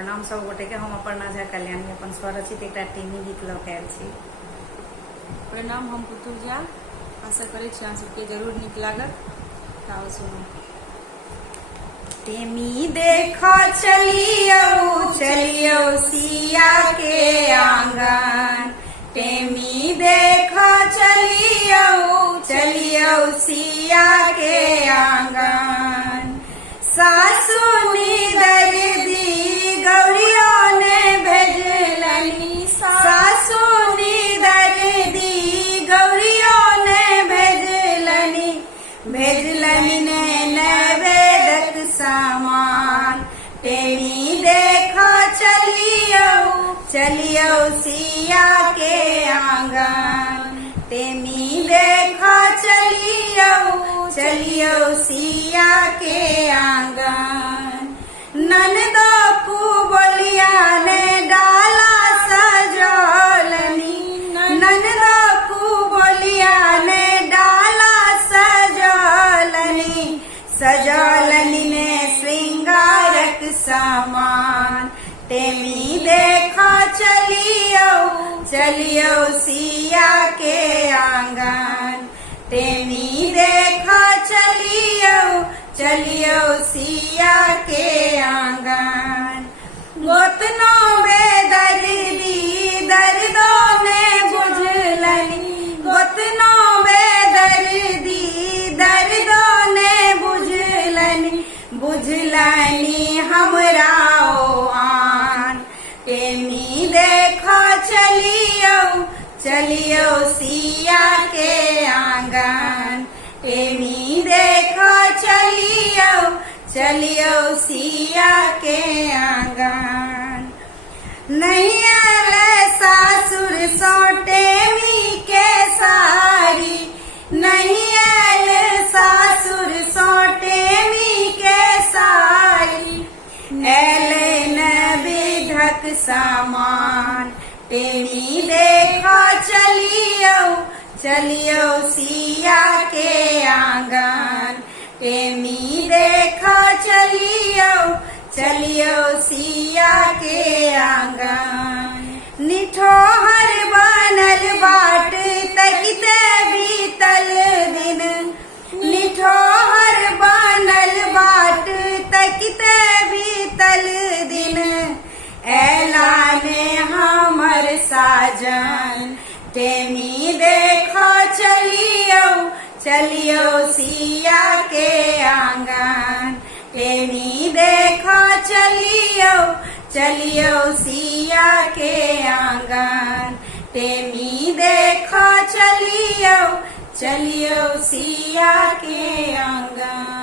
प्रणाम सब गोटे के। हम अपर्णा झा कल्याणी अपन स्वरचित एक टीमी गीत लऽ के आयल छी। प्रणाम, हम पुतुल झा। आशा करे छी अहाँ सबके जरूर नीक लागत। आओ सुनो। टेमी देखो चलियो चलियो सिया के आंगन, टेमी देखो चलियो चलियो सिया के आंगन। सासु दर्दी गौरियों ने भेजलनी, सासु दर्दी गौरियों ने भेजलनी, भेजलनी ने नैवेद्यक सामान। टेमी देखो चलियो चलियो सिया के आंगन, टेमी देखो चलियो चलियो सिया के आंगन। ननदो को बोलिया ने डाला सजोलनी, ननदो को बोलिया ने डाला सजोलनी, सजोलनी ने श्रृंगारक सामान। टेमी देखो चलियो चलियो सिया के आंगन, टेमी देखो चलियो चलियो सिया के आंगन। गोतनो बेदर्दी दर्दों ने बुझलनी, गोतनो बेदर्दी दर्दों ने बुझलनी, बुझलनी हमरा ओ आन। टेमी देखो चलियो चलियो सिया के आंगन, टेमी देखो चलियो चलियो सिया के आंगन। नहीं आले सासुर सो टेमी के सारी, नहीं आले सासुर सो टेमी के सारी, एले न विधक सामान। टेमी देखो चलियो चलियो सिया के आंगन, टेमी देखो चलियो चलियो सिया के आंगन। निठोहर बनल बाट तकिते बीतल दिन, निठोहर बनल बाट तकिते बीतल दिन, ऐलाने हमर साजन। टेमी देखो चलियो चलियो सिया के आंगन, टेमी देखो चलियो चलियो सिया के आंगन, टेमी देखो चलियो चलियो सिया के आंगन।